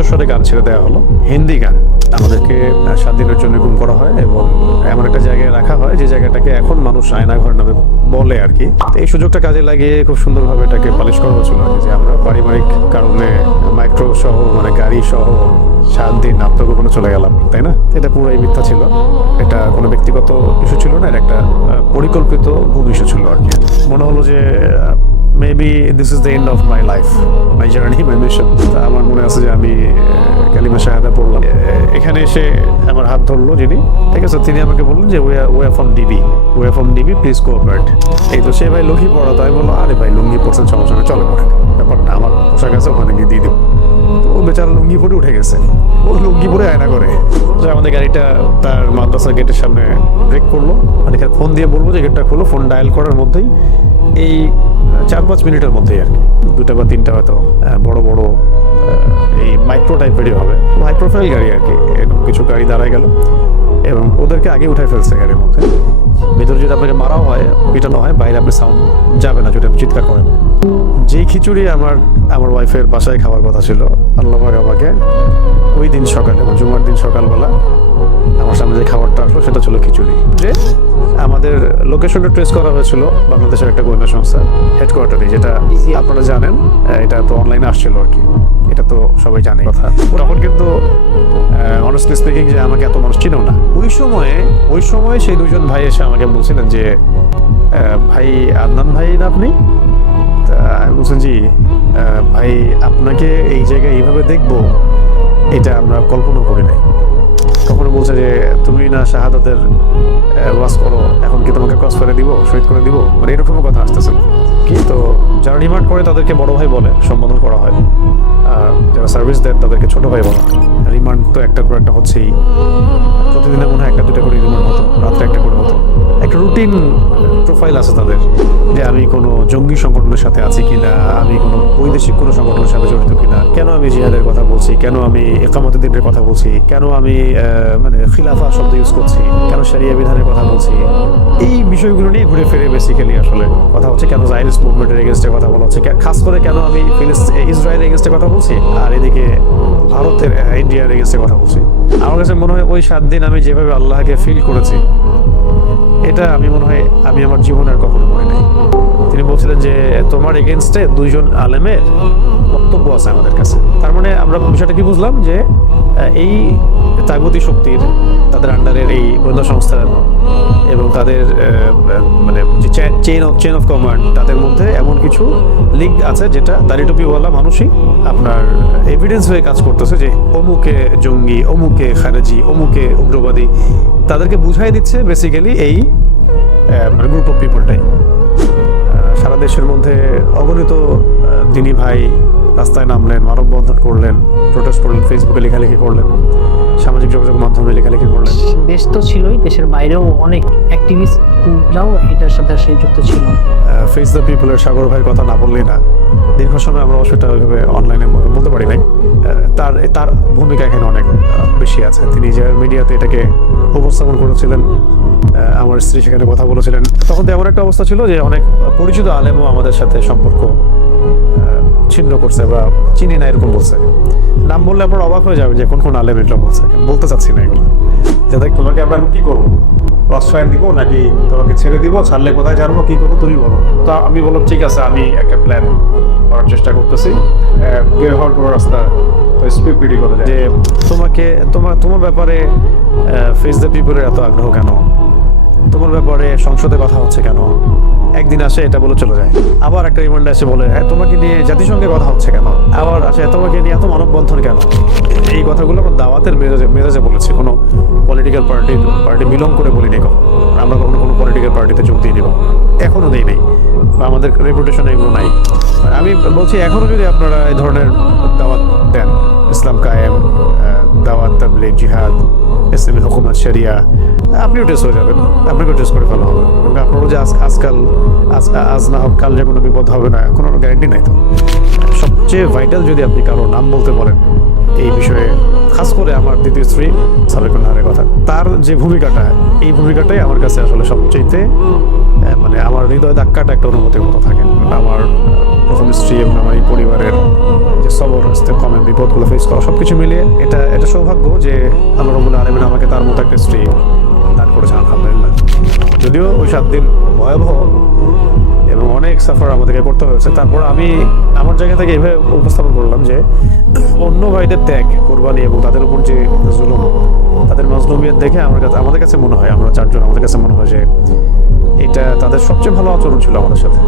উচ্চস্বরে গান ছেড়ে দেওয়া হলো, হিন্দি গান। আমাদেরকে 7 দিনের জন্য গুম করা হয় এবং এমন একটা জায়গায় রাখা হয় যে জায়গাটাকে এখন মানুষ আয়নাঘর নামে বলে আর কি। তো এই সুযোগটা কাজে লাগিয়ে খুব সুন্দরভাবে এটাকে পালিশ করা হয়েছিল আর কি, যে আমরা পারিবারিক কারণে মাইক্রো সহ মানে গাড়ি সহ 7 দিন আত্মগোপনে চলে গেলাম, তাই না? এটা পুরোই মিথ্যা ছিল, এটা কোনো ব্যক্তিগত ইস্যু ছিল না, এটা একটা পরিকল্পিত গুম ইস্যু ছিল আর কি। মনে হলো যে maybe this is the end of my life, my journey, my mission. আমার মনে আছে যে আমি কালিমা শাহাদা পড়লাম, এখানে এসে আমার হাত ধরলো যিনি, ঠিক আছে, তিনি আমাকে বললেন যে way from DB please cooperate. এই তো সে ভাই লুঙ্গি পড়া, তো আমি বললো আরে ভাই লুঙ্গি পড়ছেন সমস্যা নেই, চলে পড়ে, ব্যাপার না, আমার পোশাক আছে ওখানে গিয়ে দিয়ে দেবো। তো ও বেচারা লুঙ্গি পরে উঠে গেছে, ও লুঙ্গি পরে আয়না করে। আমাদের গাড়িটা তার মাদ্রাসা গেটের সামনে ব্রেক করলো, মানে ফোন দিয়ে বলবো যে গেটটা খুলো, ফোন ডায়াল করার মধ্যেই এই 4-5 মিনিটের মধ্যেই আর কি 2টা বা 3টা হয়তো বড় বড় এই মাইক্রো টাইপেরই হবে, হাই প্রোফাইল গাড়ি আর কি, এরকম কিছু গাড়ি দাঁড়ায় গেল এবং ওদেরকে আগে উঠাই ফেলছে গাড়ির মধ্যে। ভিতরে যদি আপনাকে মারাও হয়, পিটানো হয়, বাইরে আপনি সাউন্ড যাবে না যদি আপনি চিৎকার করেন। যেই খিচুড়ি আমার ওয়াইফের বাসায় খাওয়ার কথা ছিল, আল্লাহ পাক আমাকে ওই দিন সকালে, জুমার দিন সকালবেলা আমার সামনে যে খাবারটা আসলো সেটা ছিল খিচুড়ি। যে আমাদের লোকেশনটা ট্রেস করা হয়েছিল বাংলাদেশের একটা গোয়েন্দা সংস্থা হেডকোয়ার্টারে, যেটা আপনারা জানেন, এটা তো অনলাইনে আসছিল আর কি, এটা তো সবাই জানে কথা। তখন কিন্তু অনেস্টলি স্পিকিং যে আমাকে এত মানুষ চিনেও না। ওই সময়ে সেই দুজন ভাই এসে আমাকে বলছিলেন যে ভাই আদনান ভাই না আপনি? আমি বলছেন জি ভাই, আপনাকে এই জায়গায় এইভাবে দেখবো এটা আমরা কল্পনা করি নাই। কখনো বলছে যে তুমি না শাহাদাতের ওয়াজ করো, এখন কি তোমাকে ক্রস করে দিব, শহীদ করে দিব, মানে এরকমও কথা আসতেছে কি। তো যারা রিমান্ড করে তাদেরকে বড় ভাই বলে সম্বোধন করা হয়, আর যারা সার্ভিস দেন তাদেরকে ছোট ভাই বলা হয়। রিমান্ড তো একটার পর একটা হচ্ছেই, প্রতিদিনে মনে হয় 1-2টা করে রিমান্ড হতো, রাত্রে 1টা করে হতো। একটা রুটিন প্রোফাইল আছে তাদের, যে আমি কোনো জঙ্গি সংগঠনের সাথে আছি কিনা, আমি কোনো বৈদেশিক কোনো সংগঠনের সাথে জড়িত কিনা, কেন আমি জিহাদের কথা বলছি, কেন আমি একামতে দিনের কথা বলছি, কেন আমি মানে খিলাফা শব্দ ইউজ করছি, কেন শরিয়া বিধানের কথা বলছি, এই বিষয়গুলো নিয়ে ঘুরে ফিরে বেসিক্যালি আসলে কথা হচ্ছে। কেন জায়নিস মুভমেন্টের এগেনস্টে কথা বলা হচ্ছে, খাস করে কেন আমি ইসরায়েলের এগেনস্টে কথা বলছি, আর এদিকে ভারতের ইন্ডিয়ার এগেনস্টে কথা বলছি। আমার কাছে মনে হয় ওই 7 দিন আমি যেভাবে আল্লাহকে ফিল করেছি, এটা আমি মনে হয় আমি আমার জীবনে আর কখনো মনে নাই। তিনি বলছিলেন যে তোমার এগেনস্টে 2জন আলেমের বক্তব্য আছে আমাদের কাছে। তার মানে আমরা বিষয়টা কি বুঝলাম, যে এই তাগুতি শক্তির, তাদের আন্ডারের এই গোয়েন্দা সংস্থার এবং তাদের মানে চেইন অফ কমান্ড, তাদের মধ্যে এমন কিছু লিঙ্ক আছে যেটা দাড়ি টুপিওয়ালা মানুষই আপনার এভিডেন্স হয়ে কাজ করতেছে, যে অমুকে জঙ্গি, অমুকে খারেজি, অমুকে উগ্রবাদী, তাদেরকে বুঝাই দিচ্ছে বেসিক্যালি এই মানে গ্রুপ অফ পিপলটাই। সারা দেশের মধ্যে অগণিত দিনী ভাই রাস্তায় নামলেন, মানববন্ধন করলেন, প্রোটেস্ট করলেন, ফেসবুকে লেখালেখি করলেন, সামাজিক যোগাযোগ মাধ্যমে লেখালেখি করলেন। দেশ তো ছিলই, দেশের বাইরেও অনেক অ্যাক্টিভিস্টরাও এটার সাথে সেই যুক্ত ছিল। ফেস দ্য পিপলের সাগর ভাইয়ের কথা না বললেই না। দীর্ঘ সময় আমরা সেটা ওইভাবে অনলাইনে বলতে পারি নাই। তার ভূমিকা এখানে অনেক বেশি আছে। তিনি যে মিডিয়াতে এটাকে উপস্থাপন করেছিলেন, আমার স্ত্রী সেখানে কথা বলেছিলেন। তখন তো এমন একটা অবস্থা ছিল যে অনেক পরিচিত আলেমও আমাদের সাথে সম্পর্ক ছিন্ন করছে বা চিনি না এরকম বলছে। নাম বললে আপনার অবাক হয়ে যাবে যে কোন আলেম এটা বলছে, বলতে চাচ্ছি না এগুলো। যাতে তোমাকে আমরা কি করবো, প্রশ্রয় দিব নাকি তোমাকে ছেড়ে দিব, ছাড়লে কোথায় জানবো, কি করবো তুমি বলো। তা আমি বললাম ঠিক আছে, আমি একটা প্ল্যান করার চেষ্টা করতেছি, বের হওয়ার কোনো রাস্তা স্পিড বিডি করে যে তোমার ব্যাপারে ফেস দ্য পিপলের এত আগ্রহ কেন, তোমার ব্যাপারে সংসদে কথা হচ্ছে কেন, একদিন আসে এটা বলে চলে যায়, আবার একটা রিমান্ড আসে বলে তোমাকে নিয়ে জাতিসংঘে কথা হচ্ছে কেন, আবার আসে তোমাকে নিয়ে এত মানববন্ধন কেন। এই কথাগুলো আমরা দাওয়াতের মেজাজে বলেছি, কোনো পলিটিক্যাল পার্টি বিলং করে বলিনি কখন। আমরা কখনো কোনো পলিটিক্যাল পার্টিতে যোগ দিয়ে দিব, এখনো দেই নেই, বা আমাদের রেপুটেশন এগুলো নাই। আমি বলছি এখনো যদি আপনারা এই ধরনের দাওয়াত দেন, ইসলাম কায়েম, দাওয়াত তাবলীগ, জিহাদ, ইসলামী হুকুমত, শরিয়া, আপনিও টেস্ট হয়ে যাবেন, আপনাকেও টেস্ট করে ফেলা হবে। আপনারও যে আজ না হোক কাল যে কোনো বিপদ হবে না, কোনো গ্যারান্টি নাই। তো সবচেয়ে ভাইটাল যদি আপনি কারো নাম বলতে পারেন, এই বিষয়ে খাস করে আমার দ্বিতীয় স্ত্রী সাবেকুল নাহারের কথা, তার যে ভূমিকাটা, এই ভূমিকাটাই আমার কাছে আসলে সবচেয়ে মানে আমার হৃদয় ধাক্কাটা একটা অনুভূতির মতো থাকে। আমার প্রথম স্ত্রী এবং আমার এই পরিবারের যে সবর কমে বিপদগুলো ফেস করা সবকিছু মিলিয়ে এটা সৌভাগ্য যে আল্লাহ রাব্বুল আলামিন আমাকে তার মতো একটা স্ত্রী দান করেছেন, আলহামদুলিল্লাহ। যদিও ওই 7 দিন ভয়াবহ এবং অনেক সাফার আমাদেরকে করতে হয়েছে, তারপর আমি আমার জায়গা থেকে এভাবে উপস্থাপন করলাম যে অন্য ভাইদের ত্যাগ, কোরবানি এবং তাদের উপর যে জুলুম, তাদের মাজলুমিয়ত দেখে আমাদের কাছে মনে হয়, আমরা 4 জন, আমাদের কাছে মনে হয় যে এটা তাদের সবচেয়ে ভালো আচরণ ছিল আমাদের সাথে।